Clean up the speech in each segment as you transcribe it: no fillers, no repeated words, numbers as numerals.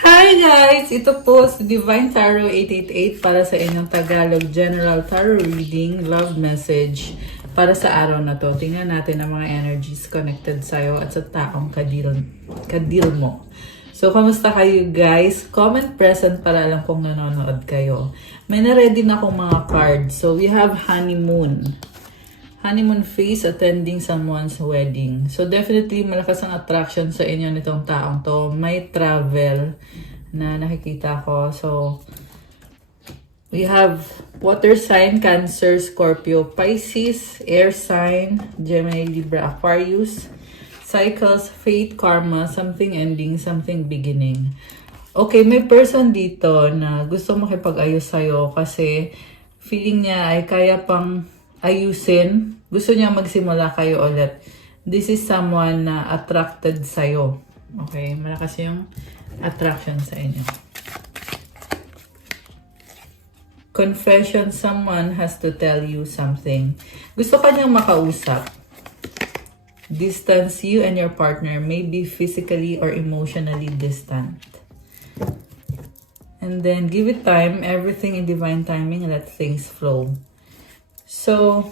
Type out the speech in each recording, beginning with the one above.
Hi guys! Ito po si Divine Tarot 888 para sa inyong Tagalog General Tarot Reading, Love Message para sa araw na to. Tingnan natin ang mga energies connected sa'yo at sa taong kadil mo. So, kamusta kayo guys? Comment present para alam kung nanonood kayo. May na-ready na akong mga cards. So, we have honeymoon. Honeymoon phase, attending someone's wedding. So, definitely, malakas ang attraction sa inyo nitong taong to. May travel na nakikita ko. So, we have water sign, Cancer, Scorpio, Pisces, air sign, Gemini, Libra, Aquarius, cycles, fate, karma, something ending, something beginning. Okay, may person dito na gusto makipag-ayos sa'yo kasi feeling niya ay kaya pang ayusin. Gusto niya magsimula kayo ulit. This is someone na attracted sa'yo. Okay? Malakas yung attraction sa inyo. Confession, someone has to tell you something. Gusto ka niyang makausap. Distance, you and your partner may be physically or emotionally distant. And then, give it time. Everything in divine timing. Let things flow. So,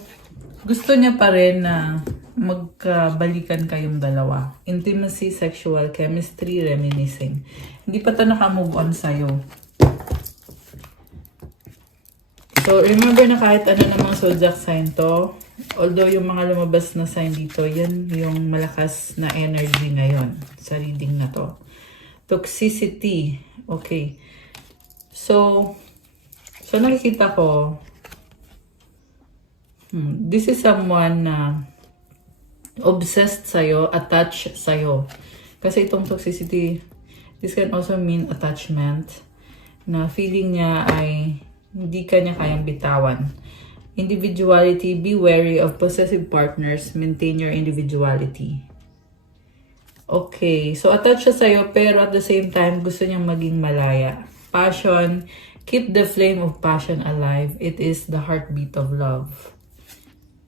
gusto niya pa rin na magkabalikan kayong dalawa. Intimacy, sexual, chemistry, reminiscing. Hindi pa ito nakamove on sa'yo. So, remember na kahit ano namang zodiac sign to, although yung mga lumabas na sign dito, yan yung malakas na energy ngayon sa reading na to. Toxicity. Okay. So nakikita ko, this is someone na obsessed sa'yo, attached sa'yo. Kasi itong toxicity, this can also mean attachment, na feeling niya ay hindi ka niya kayang bitawan. Individuality, be wary of possessive partners, maintain your individuality. Okay, so attached siya sa'yo pero at the same time gusto niyang maging malaya. Passion, keep the flame of passion alive. It is the heartbeat of love.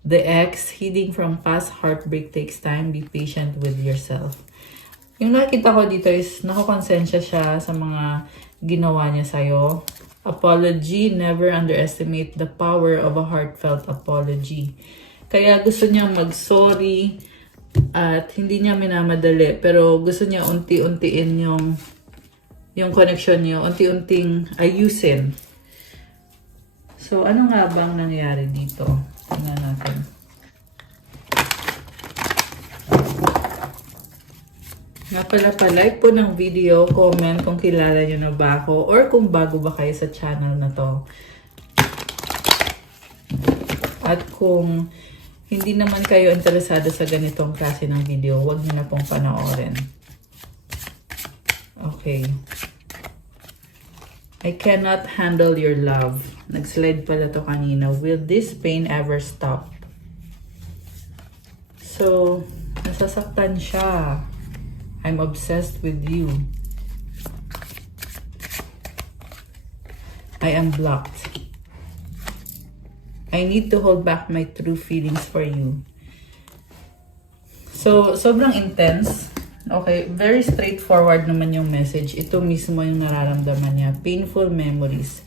The ex, healing from past heartbreak takes time. Be patient with yourself. Yung nakita ko dito is nakakonsensya siya sa mga ginawa niya sa'yo. Apology, never underestimate the power of a heartfelt apology. Kaya gusto niya mag-sorry at hindi niya minamadali. Pero gusto niya unti-untiin yung connection niyo, unti-unting ayusin. So, ano nga bang nangyari dito? Tingnan natin. Nga pala, like po ng video, comment kung kilala nyo na ba ako or kung bago ba kayo sa channel na to. At kung hindi naman kayo interesado sa ganitong klase ng video, huwag nyo na pong panoorin. Okay. I cannot handle your love. Nag-slide pala to kanina. Will this pain ever stop? So, nasasaktan siya. I'm obsessed with you. I am blocked. I need to hold back my true feelings for you. So, sobrang intense. Okay, very straightforward naman yung message. Ito mismo yung nararamdaman niya. Painful memories.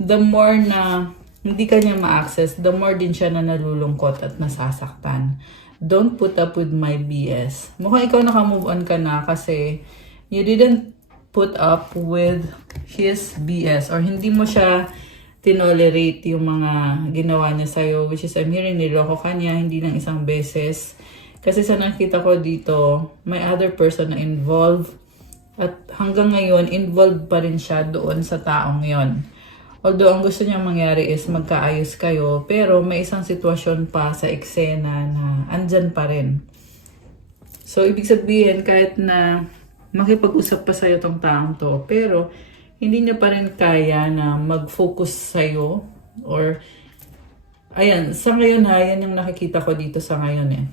The more na hindi ka niya ma-access, the more din siya na nalulungkot at nasasaktan. Don't put up with my BS. Mukhang ikaw naka-move on ka na kasi you didn't put up with his BS or hindi mo siya tinolerate yung mga ginawa niya sa'yo, which is I'm hearing niloko ka niya, hindi lang isang beses. Kasi sa nakita ko dito, may other person na involved at hanggang ngayon, involved pa rin siya doon sa taong yon. Although, ang gusto niyang mangyari is magkaayos kayo, pero may isang sitwasyon pa sa eksena na andyan pa rin. So, ibig sabihin, kahit na makipag-usap pa sa'yo tong taong to, pero hindi niya pa rin kaya na mag-focus sa'yo or, ayan, sa ngayon ha, yan yung nakikita ko dito sa ngayon eh.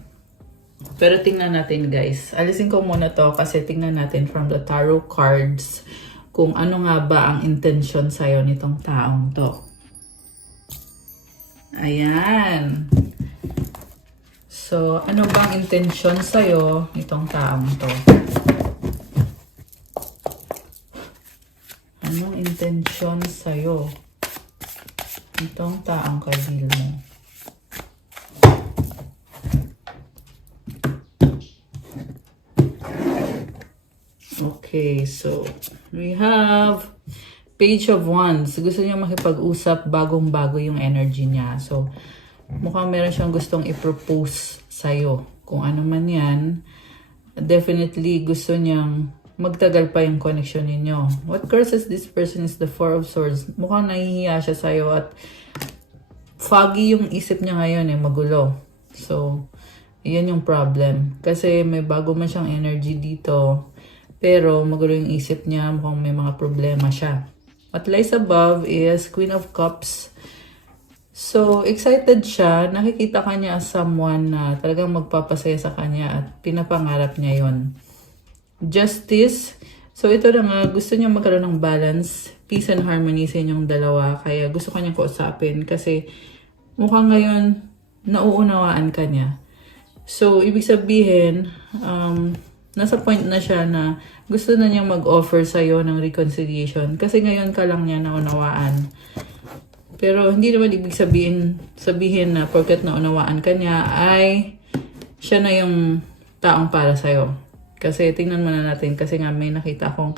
Pero tingnan natin guys. Alisin ko muna to kasi tingnan natin from the tarot cards kung ano nga ba ang intention sa'yo nitong taong to. Ayan. So, ano bang intention sa'yo nitong taong to? Anong intensyon sa'yo? Itong taong kadil mo. Okay, so we have Page of Wands. Gusto niya makipag-usap, bagong-bago yung energy niya. So, mukhang meron siyang gustong i-propose sa'yo. Kung ano man yan, definitely gusto niyang magtagal pa yung connection ninyo. What curses this person is the Four of Swords. Mukhang nahihiya siya sa'yo at foggy yung isip niya ngayon magulo. So, yan yung problem. Kasi may bago man siyang energy dito, pero magulo yung isip niya, mukhang may mga problema siya. What lies above is Queen of Cups. So, excited siya. Nakikita ka niya as someone na talagang magpapasaya sa kanya at pinapangarap niya yon. Justice. So, ito na nga, gusto niya magkaroon ng balance, peace and harmony sa inyong dalawa. Kaya gusto kanyang kausapin kasi mukhang ngayon nauunawaan ka niya. So, ibig sabihin, nasa point na siya na gusto na niyang mag-offer sa'yo ng reconciliation kasi ngayon ka lang niya naunawaan. Pero hindi naman ibig sabihin na porket naunawaan ka niya ay siya na yung taong para sa'yo. Kasi tingnan muna natin kasi nga may nakita akong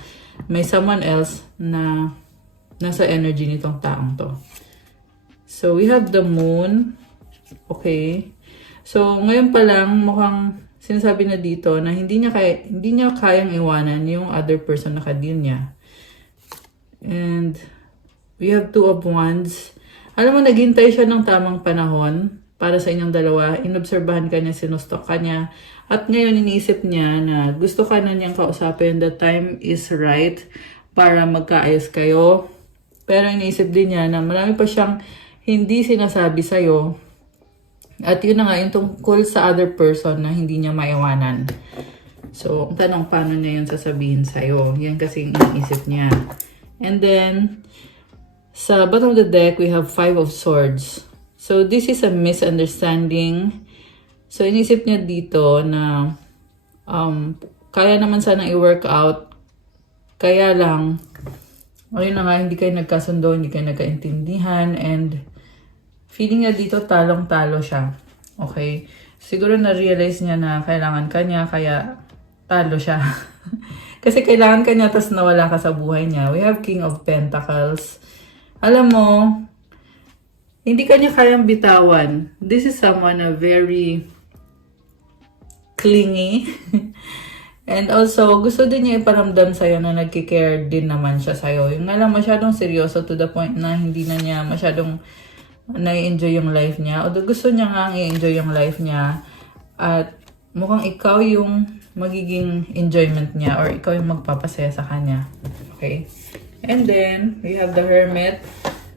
may someone else na nasa energy nitong taong to. So we have the moon. Okay. So ngayon pa lang mukhang sinasabi na dito na hindi niya kayang iwanan yung other person na kadil niya. And we have Two of Wands. Alam mo, naghintay siya ng tamang panahon para sa inyong dalawa. Inobserbahan ka niya, sinustok ka niya. At ngayon iniisip niya na gusto ka na niyang kausapin. The time is right para magkaayos kayo. Pero iniisip din niya na marami pa siyang hindi sinasabi sa'yo. At yun na nga, yung tungkol sa other person na hindi niya maiwanan. So, ang tanong, paano niya yun sasabihin sa'yo? Yan kasi yung iniisip niya. And then, sa bottom of the deck, we have Five of Swords. So, this is a misunderstanding. So, iniisip niya dito na kaya naman sana i-work out. Kaya lang, ayun na nga, hindi kayo nagkasundo, hindi kayo nagkaintindihan, and feeling niya dito talong-talo siya. Okay? Siguro na-realize niya na kailangan ka niya, kaya talo siya. Kasi kailangan ka niya, tapos nawala ka sa buhay niya. We have King of Pentacles. Alam mo, hindi ka niya kayang bitawan. This is someone na very clingy. And also, gusto din niya iparamdam sa'yo na nagkikare din naman siya sa'yo. Yung nga lang masyadong seryoso to the point na hindi na niya masyadong na-enjoy yung life niya. Although gusto niya nga i-enjoy yung life niya. At mukhang ikaw yung magiging enjoyment niya or ikaw yung magpapasaya sa kanya. Okay? And then, we have the Hermit.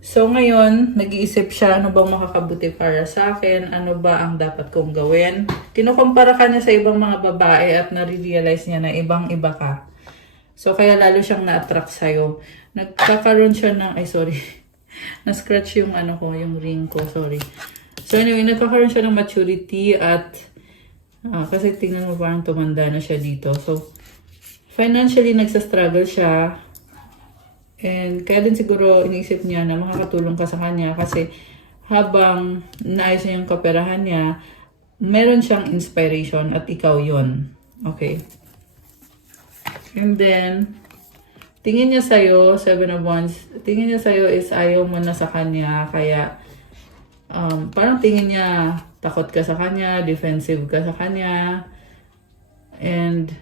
So ngayon, nag-iisip siya, ano bang makakabuti para sa akin? Ano ba ang dapat kong gawin? Kinukumpara ka niya sa ibang mga babae at nare-realize niya na ibang-iba ka. So kaya lalo siyang na-attract sa'yo. Nagkakaroon siya ng, na-scratch yung yung ring ko, sorry. So anyway, nagkakaroon siya ng maturity at kasi tingnan mo parang tumanda na siya dito. So financially nagsa-struggle siya and kaya din siguro iniisip niya na makakatulong ka sa kanya kasi habang naayos niya yung kaperahan niya, meron siyang inspiration at ikaw yon. Okay? And then tingin niya sa'yo, Seven of Wands, tingin niya sa'yo is ayaw mo na sa kanya, kaya parang tingin niya takot ka sa kanya, defensive ka sa kanya, and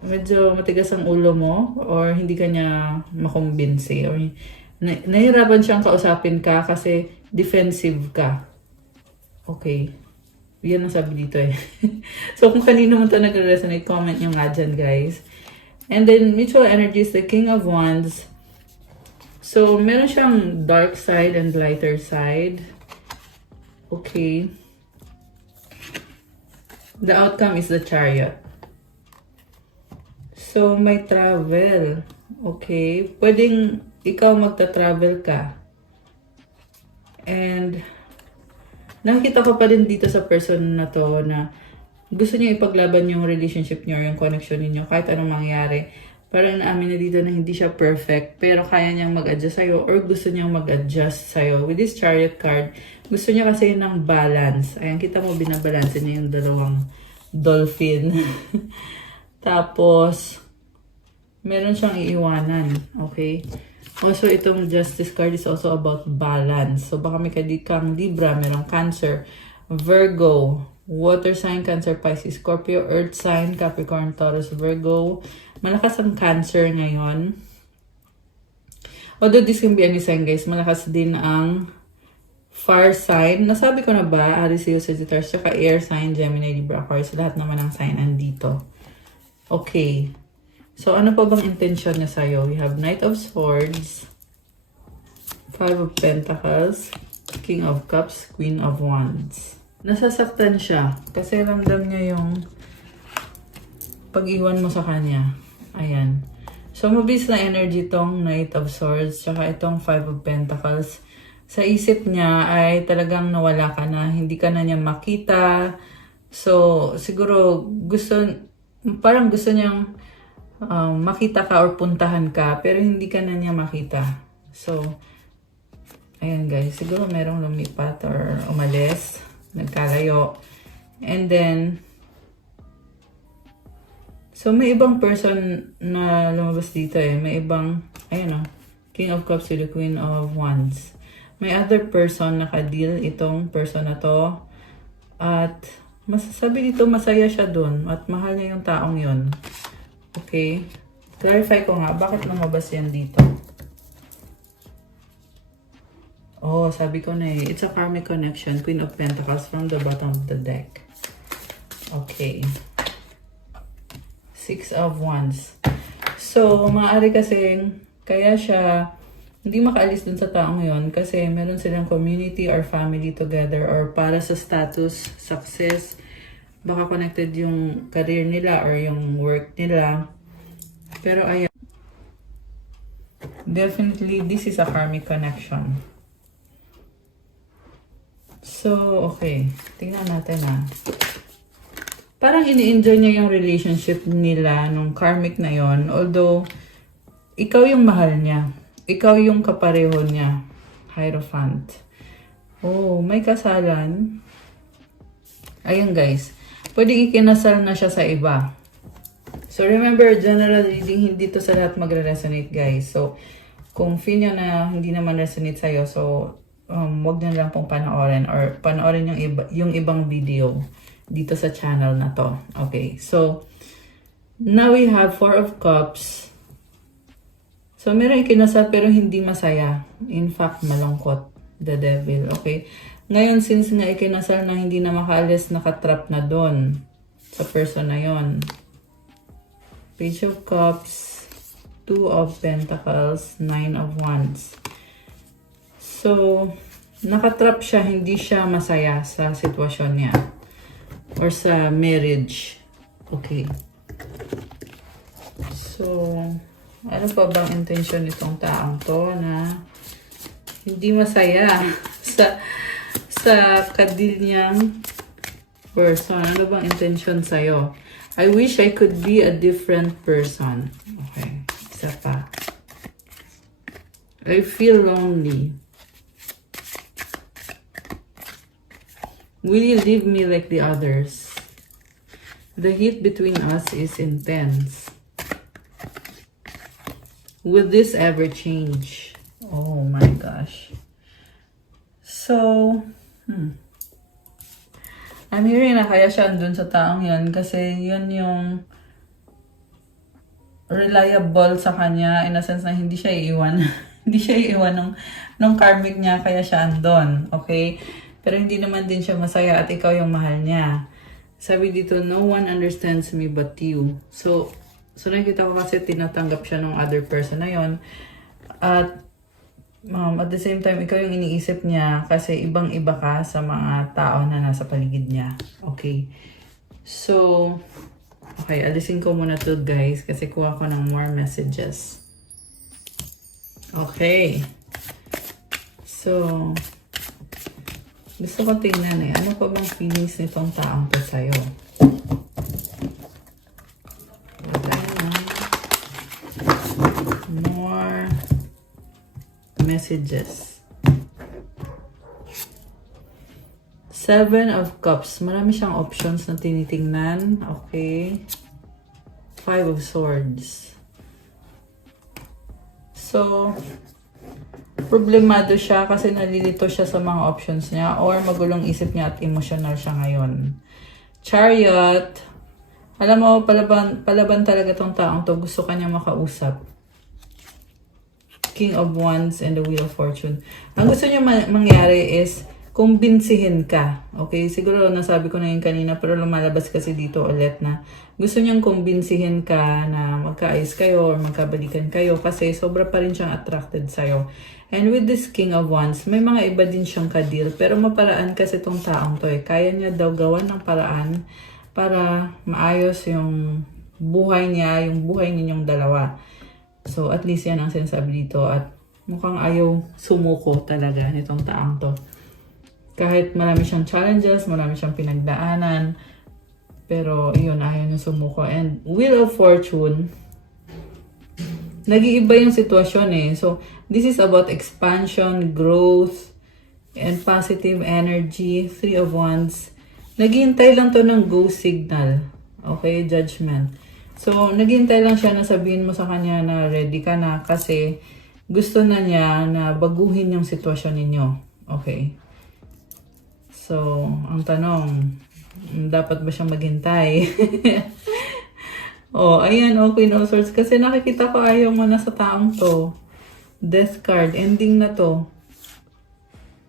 medyo matigas ang ulo mo, or hindi ka niya makumbinsi, or nahirapan siyang kausapin ka kasi defensive ka. Okay. Yan ang sabi dito So kung kanino mo ito nag-resonate, comment nyo nga dyan, guys. And then, mutual energy is the King of Wands. So, meron siyang dark side and lighter side. Okay. The outcome is the Chariot. So, may travel. Okay. Pwedeng ikaw magta-travel ka. And, nakikita ko pa din dito sa person na to na gusto niya ipaglaban yung relationship niyo, yung connection niyo kahit anong mangyari. Parang naamin na dito na hindi siya perfect, pero kaya niyang mag-adjust sa'yo or gusto niyang mag-adjust sa'yo. With this Chariot card, gusto niya kasi ng balance. Ayan, kita mo, binabalanse niya yung dalawang dolphin. Tapos, meron siyang iiwanan. Okay? Also, itong Justice card is also about balance. So, baka may kang Libra, merong Cancer, Virgo, Water sign, Cancer, Pisces, Scorpio, Earth sign, Capricorn, Taurus, Virgo. Malakas ang Cancer ngayon. Although this can be any sign, guys, malakas din ang fire sign. Nasabi ko na ba? Aries, Leo, Sagittarius, tsaka air sign, Gemini, Libra, Aquarius. Lahat naman ng sign andito. Okay. So, ano pa bang intention niya sa'yo? We have Knight of Swords, Five of Pentacles, King of Cups, Queen of Wands. Nasasaktan siya kasi ramdam niya yung pag-iwan mo sa kanya. Ayan. So, mabilis na energy tong Knight of Swords tsaka itong Five of Pentacles. Sa isip niya ay talagang nawala ka na. Hindi ka na niya makita. So, siguro parang gusto niyang makita ka or puntahan ka pero hindi ka na niya makita. So, ayan guys. Siguro merong lumipat or umalis. Nagkalayo. And then, so may ibang person na lumabas dito eh. May ibang, ayun o, King of Cups with the Queen of Wands. May other person naka-deal itong person na to. At masasabi dito masaya siya dun. At mahal niya yung taong yun. Okay? Clarify ko nga, bakit lumabas yan dito? Oh, sabi ko na eh. It's a karmic connection. Queen of Pentacles from the bottom of the deck. Okay. Six of Wands. So, maaari kasing kaya siya hindi makaalis dun sa taong yon kasi meron silang community or family together or para sa status, success. Baka connected yung career nila or yung work nila. Pero ayan. Definitely, this is a karmic connection. So, okay. Tingnan natin Parang ini-enjoy niya yung relationship nila nung karmic na yon. Although, ikaw yung mahal niya. Ikaw yung kapareho niya. Hierophant. Oh, may kasalan. Ayun guys. Pwedeng ikinasal na siya sa iba. So, remember, general reading, hindi to sa lahat magre-resonate guys. So, kung feel nyo na hindi naman resonate sa'yo, so, wag nyo lang pong panoorin or panoorin yung ibang video dito sa channel na to. Okay, so now we have Four of Cups. So meron ikinasal pero hindi masaya. In fact, malungkot. The Devil. Okay, ngayon since nga ikinasal na hindi na makaalis, nakatrap na doon sa person na yon. Page of Cups, Two of Pentacles, Nine of Wands. So, nakatrap siya, hindi siya masaya sa sitwasyon niya. Or sa marriage. Okay. So, ano pa bang intention nitong taong to na hindi masaya sa kadil niyang person? Ano bang intention sa'yo? I wish I could be a different person. Okay. Isa pa. I feel lonely. Will you leave me like the others? The heat between us is intense. Will this ever change? Oh my gosh. So, I'm hearing na kaya siya andun sa taong yun kasi yun yung reliable sa kanya in a sense na hindi siya iiwan. Hindi siya iiwan nung karmic niya kaya siya andun. Okay? Pero hindi naman din siya masaya at ikaw yung mahal niya. Sabi dito, no one understands me but you. So nakikita ko kasi tinatanggap siya ng other person na yon. At the same time, ikaw yung iniisip niya kasi ibang-iba ka sa mga tao na nasa paligid niya. Okay. So, okay, alisin ko muna to guys kasi kuha ko ng more messages. Okay. So, gusto ko tingnan ano pa bang feelings nitong taong to sa'yo? More messages. 7 of Cups. Marami siyang options na tinitingnan. Okay. 5 of Swords. So, problemado siya kasi nalilito siya sa mga options niya or magulong isip niya at emotional siya ngayon. Chariot. Alam mo, palaban talaga tong taong to. Gusto kanya makausap. King of Wands and the Wheel of Fortune. Ang gusto niya mangyari is kumbinsihin ka. Okay? Siguro nasabi ko na yun kanina pero lumalabas kasi dito ulit na gusto niyang kumbinsihin ka na magkaayos kayo or magkabalikan kayo kasi sobra pa rin siyang attracted sa'yo. And with this King of Wands, may mga iba din siyang kadil pero maparaan kasi tong taong to eh. Kaya niya daw gawan ng paraan para maayos yung buhay niya, yung buhay ninyong dalawa. So at least yan ang sinasabi dito at mukhang ayaw sumuko talaga nitong taong to. Kahit marami siyang challenges, marami siyang pinagdaanan, pero yun, ayaw niya sumuko. And Wheel of Fortune, nag-iiba yung sitwasyon eh. So, this is about expansion, growth, and positive energy. 3 of Wands. Naghihintay lang to ng go signal. Okay, Judgment. So, naghihintay lang siya na sabihin mo sa kanya na ready ka na kasi gusto na niya na baguhin yung sitwasyon ninyo. Okay. So, ang tanong, dapat ba siyang maghintay? Oh, ayan, okay, no Swords. Kasi nakikita ko ayaw mo na sa taong to. Death card, ending na to.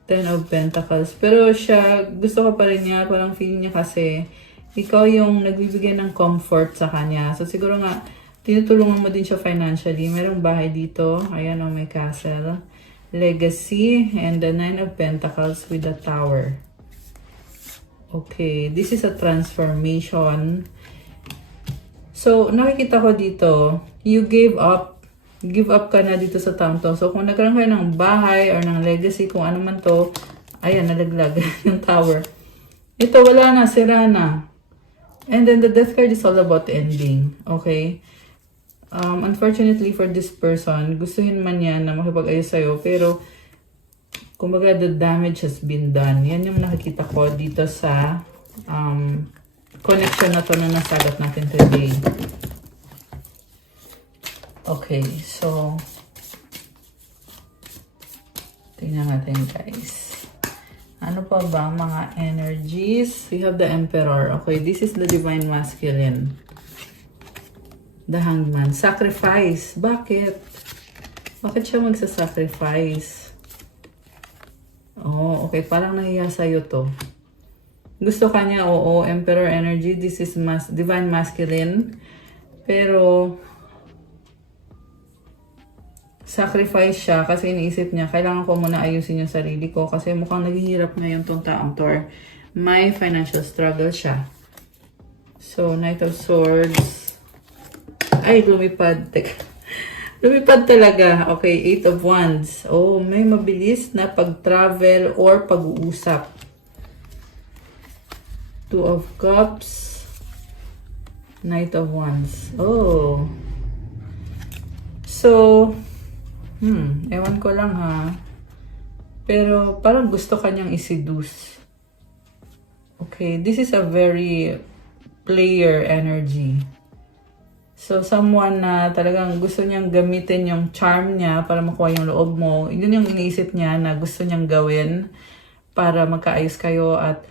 10 of Pentacles. Pero siya, gusto ko pa rin niya, parang feeling niya kasi, ikaw yung nagbibigay ng comfort sa kanya. So, siguro nga, tinutulungan mo din siya financially. Merong bahay dito. Ayan, may castle. Legacy, and the 9 of Pentacles with the Tower. Okay, this is a transformation. So, nakikita ko dito, you gave up. Give up ka na dito sa taong to. So, kung nagkaroon kayo ng bahay or ng legacy, kung ano man to, ayan, nalaglag yung tower. Ito, wala na, sira na. And then, the death card is all about ending. Okay? Unfortunately for this person, gustuhin man yan na makipag-ayos sa'yo, pero kumbaga, the damage has been done. Yan yung nakikita ko dito sa connection na to na nasagot natin today. Okay, so tingnan natin guys. Ano pa ba mga energies? We have the Emperor. Okay, this is the Divine Masculine. The Hangman. Sacrifice. Bakit? Bakit siya magsasacrifice? Oh, okay. Parang nahiya sa'yo to. Gusto kanya, oo, Emperor energy. This is Divine Masculine. Pero, sacrifice siya kasi iniisip niya, kailangan ko muna ayusin yung sarili ko kasi mukhang naghihirap ngayon tong taong to. May financial struggle siya. So, Knight of Swords. Ay, lumipad. Teka. Lumipad talaga. Okay, 8 of Wands. Oh, may mabilis na pag-travel or pag-uusap. 2 of Cups. Knight of Wands. Oh. So, ewan ko lang ha. Pero parang gusto kanyang i-seduce. Okay, this is a very player energy. So, someone na talagang gusto niyang gamitin yung charm niya para makuha yung loob mo. Yun yung iniisip niya na gusto niyang gawin para magkaayos kayo at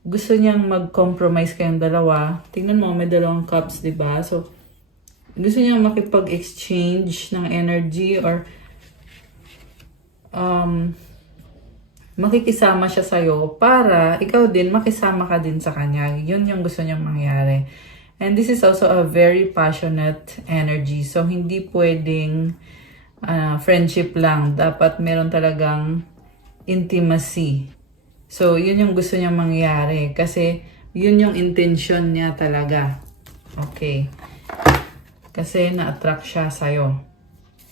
gusto niyang mag-compromise kayong dalawa. Tingnan mo, may dalawang cups, diba? So, gusto niyang makipag-exchange ng energy or makikisama siya sa'yo para ikaw din makisama ka din sa kanya. Yun yung gusto niyang mangyari. And this is also a very passionate energy. So, hindi pwedeng friendship lang. Dapat meron talagang intimacy. So, yun yung gusto niyang mangyari. Kasi, yun yung intention niya talaga. Okay. Kasi, na-attract siya sa'yo.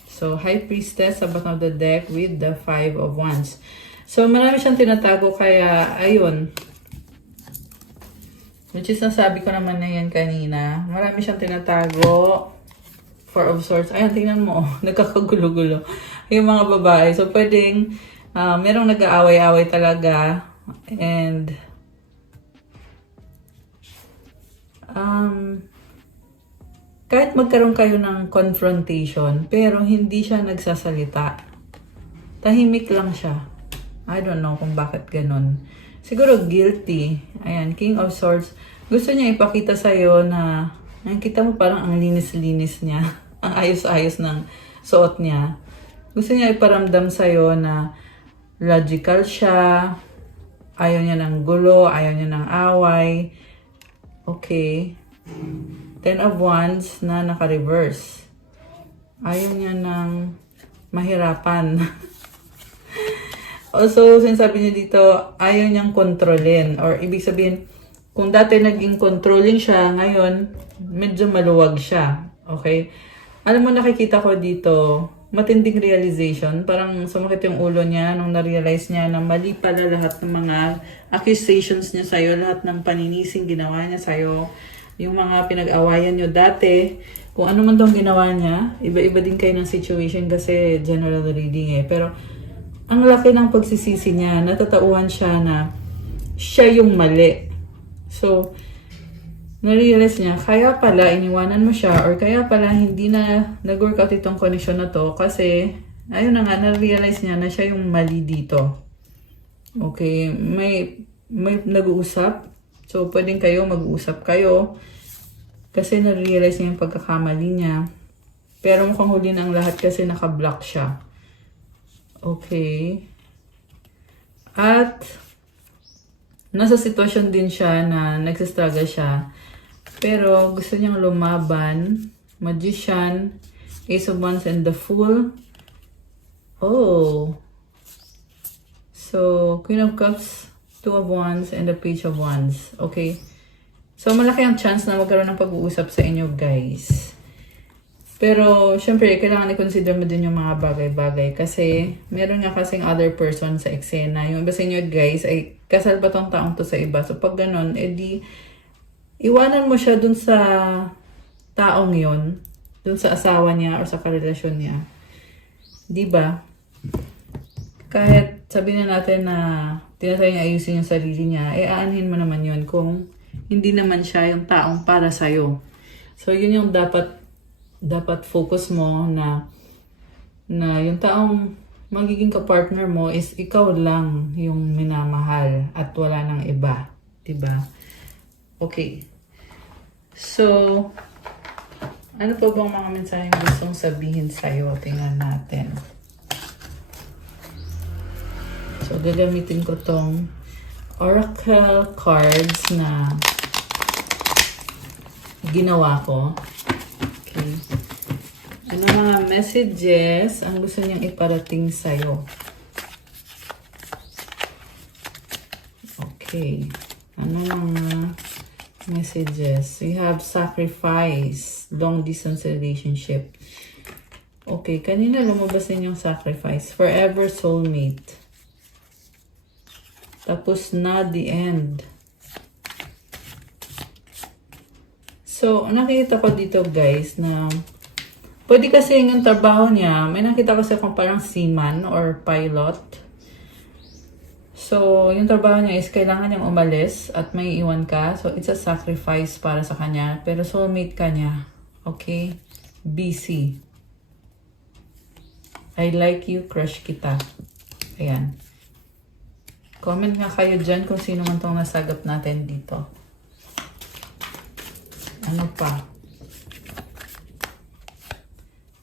So, High Priestess sa bottom of the deck with the 5 of Wands. So, marami siyang tinatago. Kaya, ayun. Which is, nasabi ko naman na yan kanina. Marami siyang tinatago. Four of Swords. Ayan, tingnan mo. Nagkakagulo-gulo. Yung mga babae. So, pwedeng merong nag-aaway-aaway talaga. And kahit magkaroon kayo ng confrontation, pero hindi siya nagsasalita. Tahimik lang siya. I don't know kung bakit ganun. Siguro guilty. Ayan, King of Swords. Gusto niya ipakita sa'yo na, nakikita mo parang ang linis-linis niya. Ang ayos-ayos ng suot niya. Gusto niya iparamdam sa'yo na logical siya. Ayaw niya ng gulo, ayaw niya ng away. Okay. Ten of Wands na naka-reverse. Ayaw niya ng mahirapan. Also, sinasabi niya dito, ayaw niyang kontrolin. Or ibig sabihin, kung dati naging controlling siya, ngayon, medyo maluwag siya. Okay? Alam mo, nakikita ko dito, matinding realization. Parang sumakit yung ulo niya nung na-realize niya na mali pala lahat ng mga accusations niya sa'yo, lahat ng paninising ginawa niya sa'yo. Yung mga pinag-awayan nyo dati, kung ano man tong ginawa niya, iba-iba din kayo ng situation kasi general reading eh. Pero, ang laki ng pagsisisi niya, natatauhan siya na siya yung mali. So, na-realize niya, kaya pala iniwanan mo siya or kaya pala hindi na nag-workout itong connection na to kasi, ayun na nga, na-realize niya na siya yung mali dito. Okay, may nag-uusap. So, pwedeng kayo, mag-uusap kayo. Kasi na-realize niya yung pagkakamali niya. Pero mukhang huli na ang lahat kasi naka-block siya. Okay. At, nasa sitwasyon din siya na nagsistruggle siya. Pero, gusto niyang lumaban. Magician, Ace of Wands, and the Fool. Oh. So, Queen of Cups, Two of Wands, and the Page of Wands. Okay. So, malaki ang chance na magkaroon ng pag-uusap sa inyo, guys. Pero, syempre, kailangan i-consider mo din yung mga bagay-bagay. Kasi, meron nga kasing other person sa eksena. Yung iba sa inyo, guys, ay kasal pa tong taong to sa iba. So, pag ganun, edi, iwanan mo siya dun sa taong yon, dun sa asawa niya or sa karelasyon niya. Diba? Kahit sabihin na natin na tinatry niya ayusin yung sarili niya, aanhin mo naman yun kung hindi naman siya yung taong para sa'yo. So, yun yung dapat focus mo na yung taong magiging kapartner mo is ikaw lang yung minamahal at wala nang iba. Diba? Okay. So, ano pa bang mga mensaheng gustong sabihin sa'yo? Tingnan natin. So, gagamitin ko tong oracle cards na ginawa ko. Okay. Ano mga messages ang gusto niyang iparating sa'yo? Okay. Ano mga messages? We have sacrifice, long distance relationship. Okay, kanina lumabas din yung sacrifice. Forever soulmate. Tapos na the end. So, nakita ko dito guys na pwede kasi yung trabaho niya, may nakita ko siya kung parang seaman or pilot. So, yung trabaho niya is kailangan niyang umalis at may iwan ka. So, it's a sacrifice para sa kanya. Pero soulmate ka niya. Okay? BC. I like you, crush kita. Ayan. Comment nga kayo dyan kung sino man tong nasagap natin dito. Ano pa?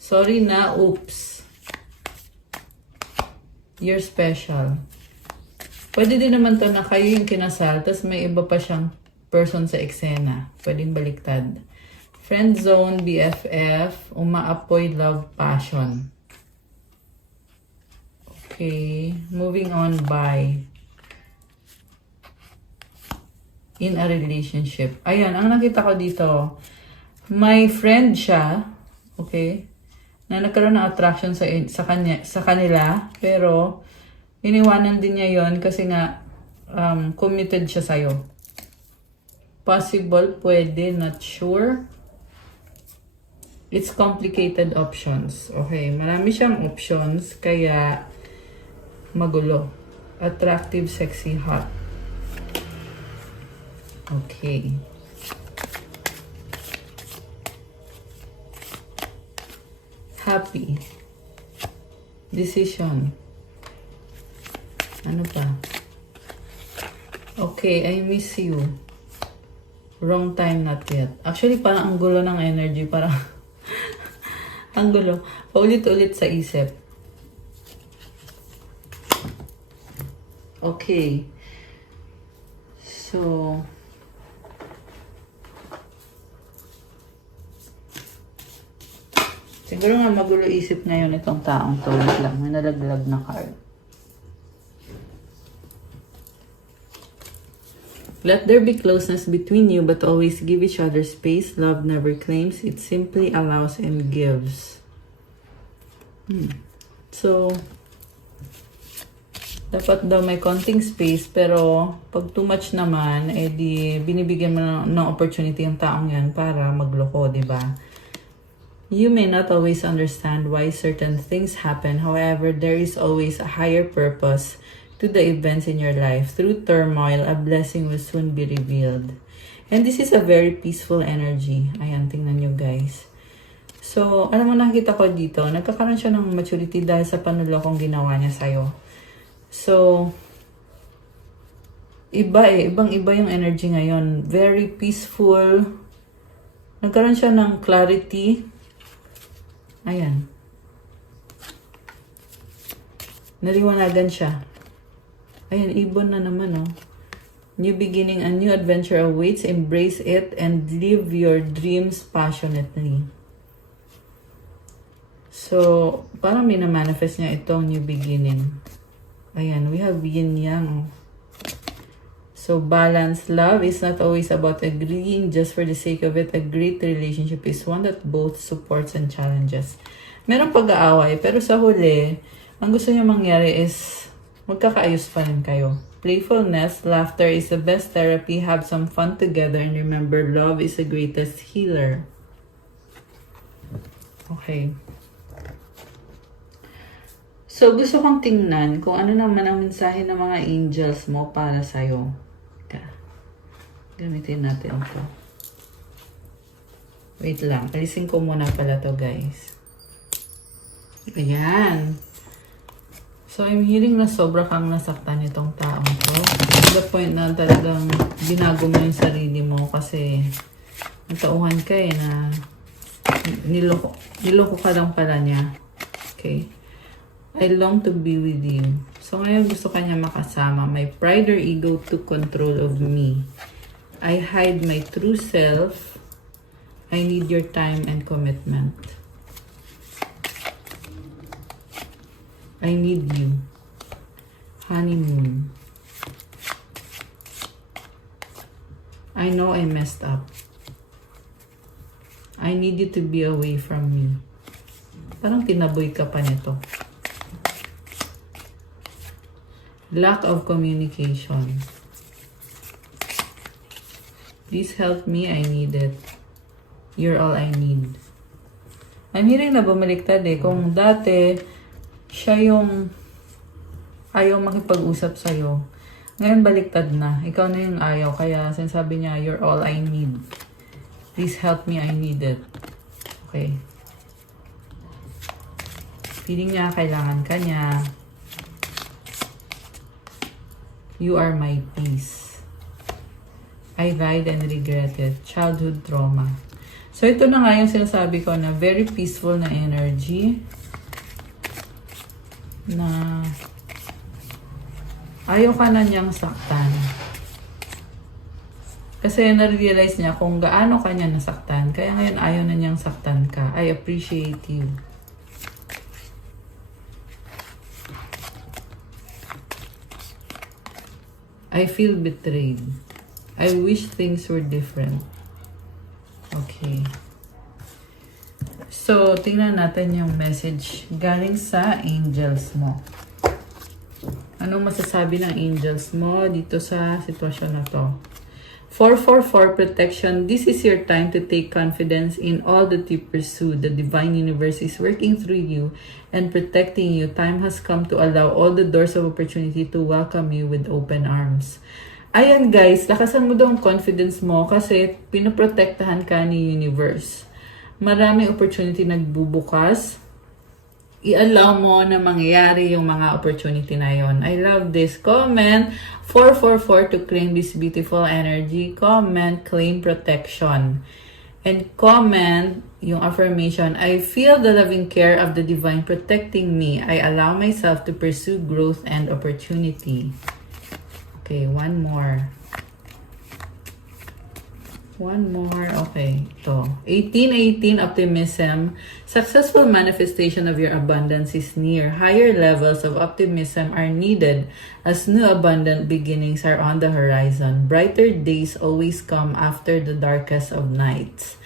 Sorry na, oops. You're special. Pwede din naman to na kayo yung kinasal, tapos may iba pa siyang person sa eksena. Pwedeng baliktad. Friend zone, BFF, umaapoy, love, passion. Okay, moving on by. In a relationship. Ayan, ang nakita ko dito, may friend siya, okay, na nagkaroon ng attraction sa kanila, pero iniwanan din niya yon kasi nga committed siya sa'yo. Possible, pwede, not sure. It's complicated options. Okay, marami siyang options, kaya magulo. Attractive, sexy, hot. Okay. Happy. Decision. Ano pa? Okay, I miss you. Wrong time, not yet. Actually, parang ang gulo ng energy. Parang ang gulo. Paulit-ulit sa isip. Okay. So, siguro nga magulo isip ngayon itong taong to. Wait lang, may nalaglag na card. Let there be closeness between you, but always give each other space. Love never claims, it simply allows and gives. So, dapat daw may konting space, pero pag too much naman, di binibigyan mo ng opportunity yung taong yan para magloko, di ba? You may not always understand why certain things happen. However, there is always a higher purpose to the events in your life. Through turmoil, a blessing will soon be revealed. And this is a very peaceful energy. Ayan, tingnan nyo guys. So, alam mo, nakita ko dito, nagkakaroon siya ng maturity dahil sa panulokong ginawa niya sa'yo. So, ibang-iba yung energy ngayon. Very peaceful. Nagkaroon siya ng clarity. Ayan. Naliwanagan siya. Ayan, ibon na naman, oh. New beginning, a new adventure awaits. Embrace it and live your dreams passionately. So, parang minamanifest niya itong new beginning. Ayan, we have yin-yang. So, balance. Love is not always about agreeing just for the sake of it. A great relationship is one that both supports and challenges. Merong pag-aaway, pero sa huli, ang gusto niya mangyari is magkakaayos pa rin kayo. Playfulness, laughter is the best therapy. Have some fun together and remember, love is the greatest healer. Okay. So, gusto kong tingnan kung ano naman ang mensahe ng mga angels mo para sa'yo. Gamitin natin ito. Wait lang. Alisin ko muna pala to guys. Ayan. So, I'm hearing na sobra kang nasaktan itong taong to. To the point na talagang binago mo yung sarili mo kasi natauhan ka na niloko ka lang pala niya. Okay. I long to be with you. So, ngayon gusto ka niya makasama. My pride or ego took control of me. I hide my true self. I need your time and commitment. I need you. Honeymoon. I know I messed up. I need you to be away from me. Parang tinaboy ka pa nito. Lack of communication. Please help me, I need it. You're all I need. I'm hearing na bumaliktad eh. Kung dati, siya yung ayaw makipag-usap sa'yo. Ngayon baliktad na. Ikaw na yung ayaw. Kaya sinasabi niya, you're all I need. Please help me, I need it. Okay. Feeling niya, kailangan ka niya. You are my peace. I lied and regretted. Childhood trauma. So, ito na nga yung sinasabi ko na very peaceful na energy. Na ayaw ka na niyang saktan. Kasi na-realize niya kung gaano ka niya nasaktan. Kaya ngayon ayaw na niyang saktan ka. I appreciate you. I feel betrayed. I wish things were different. Okay. So, tingnan natin yung message galing sa angels mo. Anong masasabi ng angels mo dito sa sitwasyon na to? 444 protection. This is your time to take confidence in all that you pursue. The divine universe is working through you and protecting you. Time has come to allow all the doors of opportunity to welcome you with open arms. Ayan guys, lakasan mo daw ang confidence mo kasi pinoprotektahan ka ni universe. Marami opportunity nagbubukas. I-allow mo na mangyayari yung mga opportunity na yon. I love this. Comment 444 to claim this beautiful energy. Comment, claim protection. And comment yung affirmation, I feel the loving care of the divine protecting me. I allow myself to pursue growth and opportunity. Okay, one more. One more. Okay, ito. 1818 optimism. Successful manifestation of your abundance is near. Higher levels of optimism are needed as new abundant beginnings are on the horizon. Brighter days always come after the darkest of nights.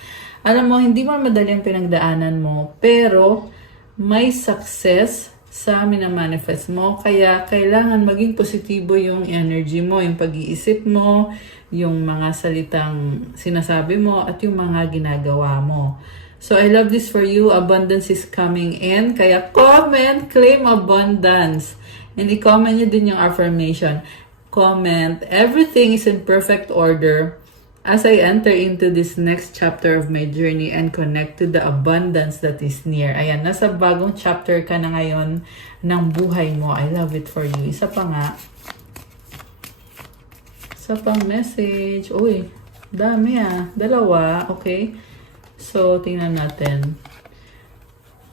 Alam mo, hindi mo madali ang pinagdaanan mo, pero may success sa minamanifest mo. Kaya kailangan maging positibo yung energy mo, yung pag-iisip mo, yung mga salitang sinasabi mo, at yung mga ginagawa mo. So, I love this for you. Abundance is coming in. Kaya comment, claim abundance. And i-comment nyo din yung affirmation. Comment, everything is in perfect order as I enter into this next chapter of my journey and connect to the abundance that is near. Ayan, nasa bagong chapter ka na ngayon ng buhay mo. I love it for you. Isa pa nga. Isa pang message. Uy, dami Dalawa, okay? So, tingnan natin.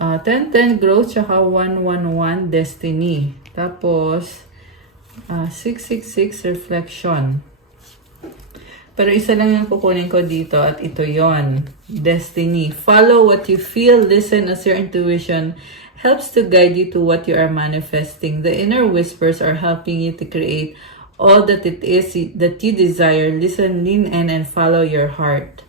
10-10 growth, tsaka 1-1-1 destiny. Tapos, 6-6-6 reflection. Pero isa lang yung kukunin ko dito at ito yon, destiny. Follow what you feel, listen as your intuition helps to guide you to what you are manifesting. The inner whispers are helping you to create all that it is that you desire. Listen, lean in, and follow your heart.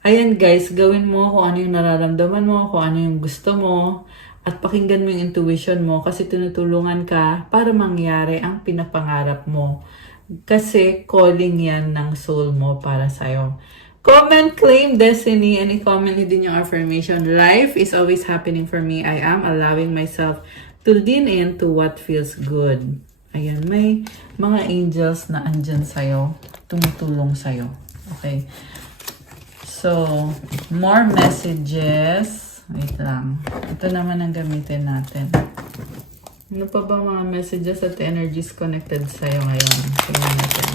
Ayan guys, gawin mo kung ano yung nararamdaman mo, kung ano yung gusto mo, at pakinggan mo yung intuition mo kasi tinutulungan ka para mangyari ang pinapangarap mo. Kasi calling yan ng soul mo para sa'yo. Comment, claim destiny, and i-comment nyo din yung affirmation. Life is always happening for me. I am allowing myself to lean into what feels good. Ayan, may mga angels na andyan sa'yo, tumutulong sa'yo. Okay. So, more messages. Wait lang. Ito naman ang gamitin natin. Ano pa ba mga messages at energies connected sa'yo ngayon? Tingnan natin.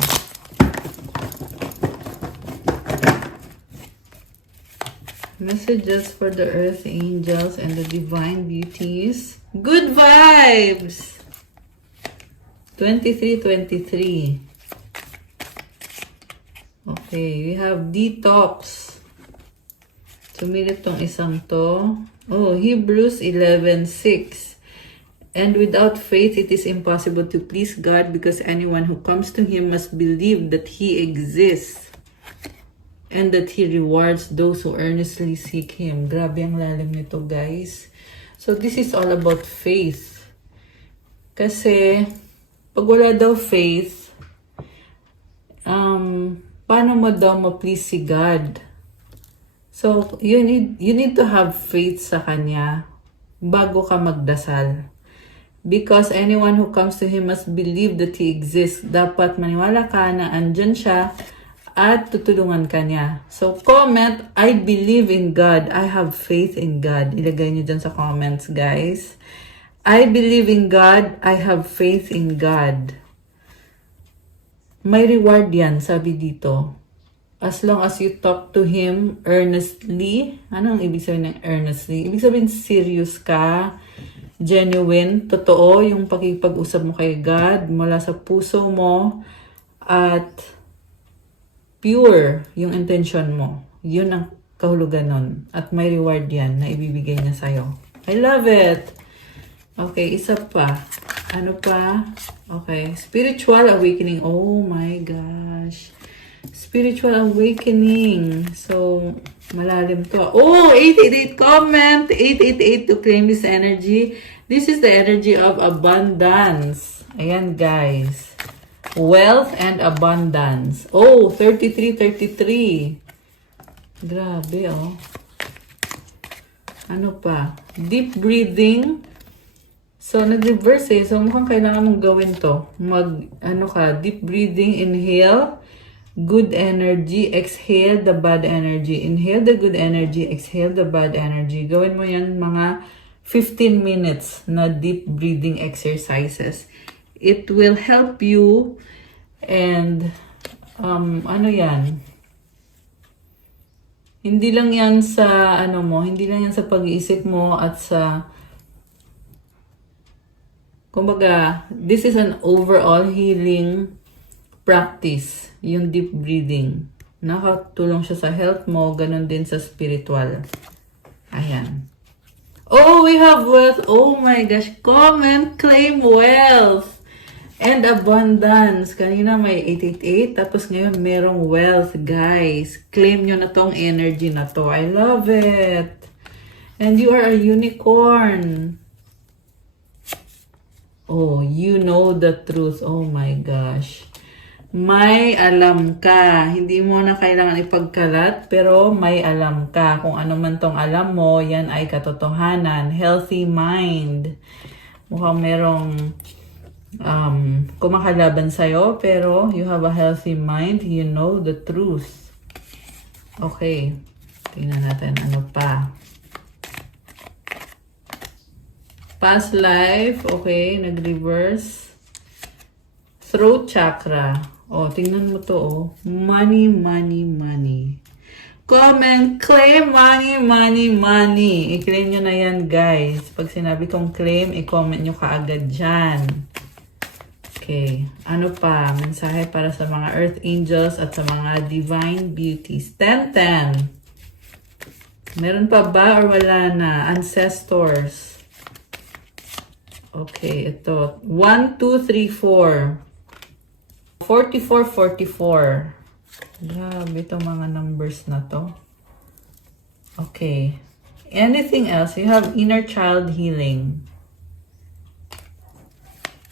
Messages for the earth angels and the divine beauties. Good vibes! 23-23. Okay, we have detox. Sumilip tong isang to. Oh, Hebrews 11:6. And without faith, it is impossible to please God because anyone who comes to Him must believe that He exists and that He rewards those who earnestly seek Him. Grabe ang lalim nito, guys. So, this is all about faith. Kasi, pag wala daw faith, paano mo daw ma-please si God? So, you need to have faith sa Kanya bago ka magdasal. Because anyone who comes to Him must believe that He exists. Dapat maniwala ka na andyan siya at tutulungan ka niya. So, comment, I believe in God. I have faith in God. Ilagay niyo dyan sa comments, guys. I believe in God. I have faith in God. May reward yan, sabi dito. As long as you talk to Him earnestly. Ano ang ibig sabihin ng earnestly? Ibig sabihin serious ka, genuine, totoo yung pakikipag-usap mo kay God mula sa puso mo, at pure yung intention mo. Yun ang kahulugan nun. At may reward yan na ibibigay niya sa'yo. I love it! Okay, isa pa. Ano pa? Okay, spiritual awakening. Oh my gosh. Spiritual awakening. So, malalim to. Oh, 888 comment. 888 to claim this energy. This is the energy of abundance. Ayan, guys. wealth and abundance. Oh, 33. Grabe, oh. Ano pa? Deep breathing. So, nag-reverse eh. So, mukhang kailangan mong gawin to. Deep breathing, inhale, good energy, exhale the bad energy. Inhale the good energy, exhale the bad energy. Gawin mo yan mga 15 minutes na deep breathing exercises. It will help you and, hindi lang yan sa, hindi lang yan sa pag-iisip mo at sa, kumbaga, this is an overall healing practice, yung deep breathing. Nakatulong siya sa health mo, ganun din sa spiritual. Ayan. Oh, we have wealth. Oh my gosh. Comment, claim wealth and abundance. Kanina may 888, tapos ngayon merong wealth, guys. Claim nyo na tong energy na to. I love it. And you are a unicorn. Oh, you know the truth. Oh my gosh. May alam ka. Hindi mo na kailangan ipagkalat, pero may alam ka. Kung ano man tong alam mo, yan ay katotohanan. Healthy mind. Mukhang merong kumakalaban sa'yo, pero you have a healthy mind. You know the truth. Okay. Tingnan natin ano pa. Past life, okay, nag-reverse. Throat chakra. Oh, tingnan mo to, oh. Money. Comment, claim money. I-claim nyo na yan, guys. Pag sinabi kong claim, i-comment nyo kaagad dyan. Okay. Ano pa? Mensahe para sa mga earth angels at sa mga divine beauties. 10. Meron pa ba or wala na? Ancestors. Okay, ito. 1, 2, 3, 4. 44. Grabe itong mga numbers na to. Okay. Anything else? You have inner child healing.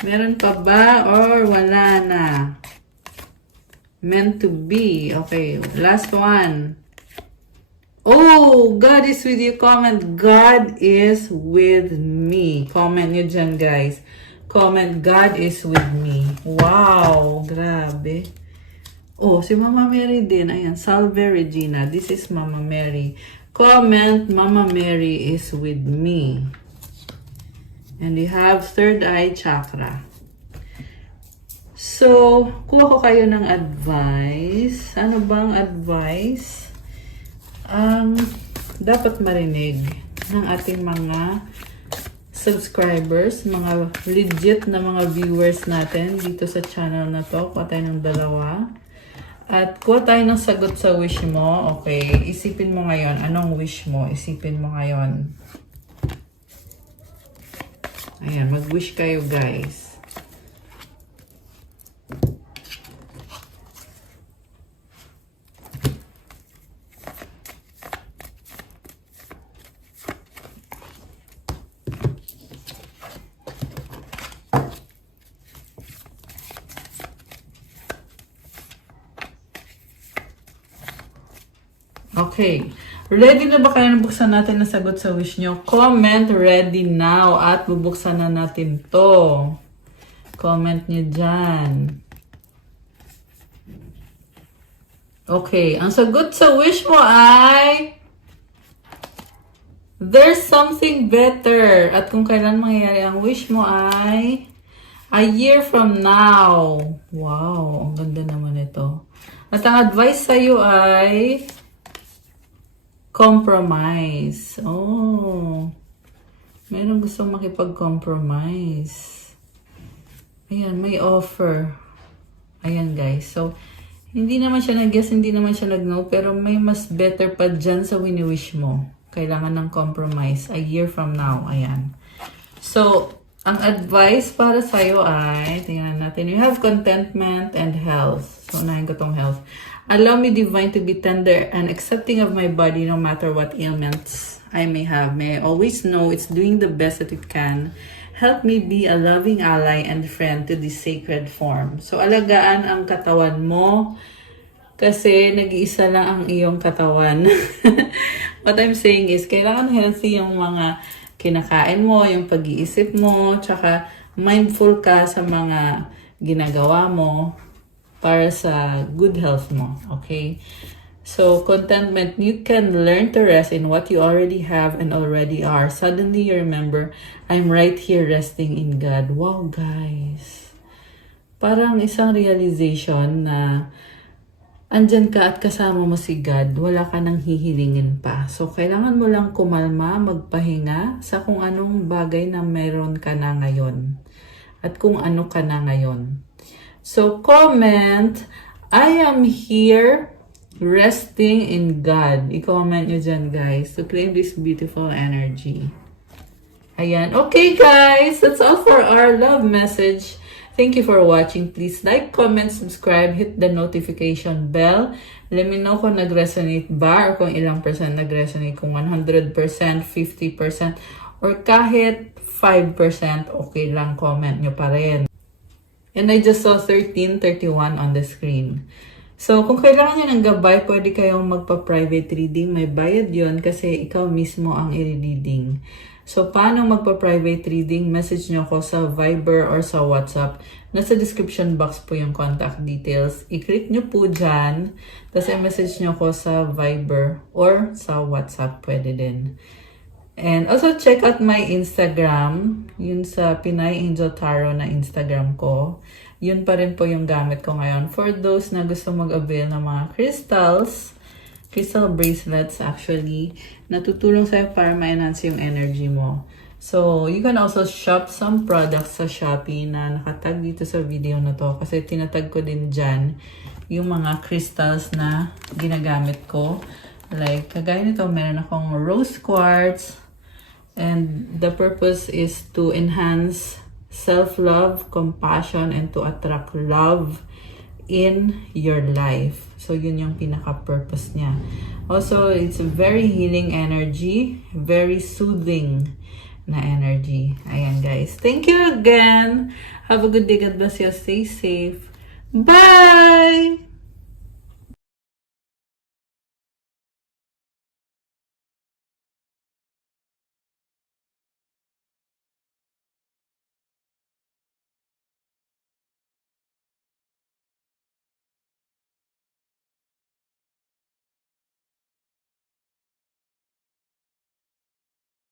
Meron pa ba or wala na? Meant to be. Okay, last one. Oh, God is with you. Comment, God is with me. Comment nyo dyan, guys. Comment, God is with me. Wow, grabe. Oh, si Mama Mary din. Ayan, Salve Regina. This is Mama Mary. Comment, Mama Mary is with me. And you have third eye chakra. So, kuha ko kayo ng advice. Ano bang advice? Dapat marinig ng ating mga subscribers, mga legit na mga viewers natin dito sa channel na to. Kuha tayo ng 2. At kuha tayo ng sagot sa wish mo. Okay, isipin mo ngayon. Anong wish mo? Isipin mo ngayon. Ayan, mag-wish kayo, guys. Okay. Ready na ba kayo na buksan natin ang sagot sa wish nyo? Comment ready now at bubuksan na natin to. Comment nyo dyan. Okay. Ang sagot sa wish mo ay there's something better. At kung kailan mangyayari ang wish mo ay a year from now. Wow. Ang ganda naman ito. At ang advice sa'yo ay compromise. Oh. Meron gustong makipag-compromise. Ayan, may offer. Ayan, guys. So, hindi naman siya nag-guess, hindi naman siya nag-no, pero may mas better pa dyan sa wini-wish mo. Kailangan ng compromise. A year from now. Ayan. So, ang advice para sa'yo ay, tingnan natin, you have contentment and health. So, unahin ko tong health. Allow me, divine, to be tender and accepting of my body no matter what ailments I may have. May I always know it's doing the best that it can. Help me be a loving ally and friend to this sacred form. So, alagaan ang katawan mo kasi nag-iisa lang ang iyong katawan. What I'm saying is, kailangan healthy yung mga kinakain mo, yung pag-iisip mo, tsaka mindful ka sa mga ginagawa mo para sa good health mo. Okay? So, contentment, you can learn to rest in what you already have and already are. Suddenly, you remember, I'm right here resting in God. Wow, guys. Parang isang realization na andyan ka at kasama mo si God, wala ka nang hihilingin pa. So, kailangan mo lang kumalma, magpahinga sa kung anong bagay na meron ka na ngayon. At kung ano ka na ngayon. So, comment, I am here resting in God. I-comment nyo dyan, guys, to claim this beautiful energy. Ayan. Okay, guys. That's all for our love message. Thank you for watching. Please like, comment, subscribe, hit the notification bell. Let me know kung nag-resonate ba or kung ilang percent nag-resonate. Kung 100%, 50%, or kahit 5%, okay lang, comment nyo pa rin. And I just saw 1331 on the screen. So, kung kailangan nyo ng gabay, pwede kayong magpa-private reading. May bayad yon kasi ikaw mismo ang i-reading. So, paano magpa-private reading? Message nyo ko sa Viber or sa WhatsApp. Nasa description box po yung contact details. I-click nyo po dyan. Tapos i-message nyo ko sa Viber or sa WhatsApp. Pwede din. And also, check out my Instagram. Yun sa Pinay Angel Tarot na Instagram ko. Yun pa rin po yung gamit ko ngayon. For those na gusto mag-avail ng mga crystals, crystal bracelets actually, natutulong sa'yo para ma-enhance yung energy mo. So, you can also shop some products sa Shopee na nakatag dito sa video na to. Kasi tinatag ko din dyan yung mga crystals na ginagamit ko. Like, kagaya nito, meron akong rose quartz. And the purpose is to enhance self-love, compassion, and to attract love in your life. So, yun yung pinaka-purpose niya. Also, it's a very healing energy, very soothing na energy. Ayan, guys. Thank you again. Have a good day. God bless you. Stay safe. Bye!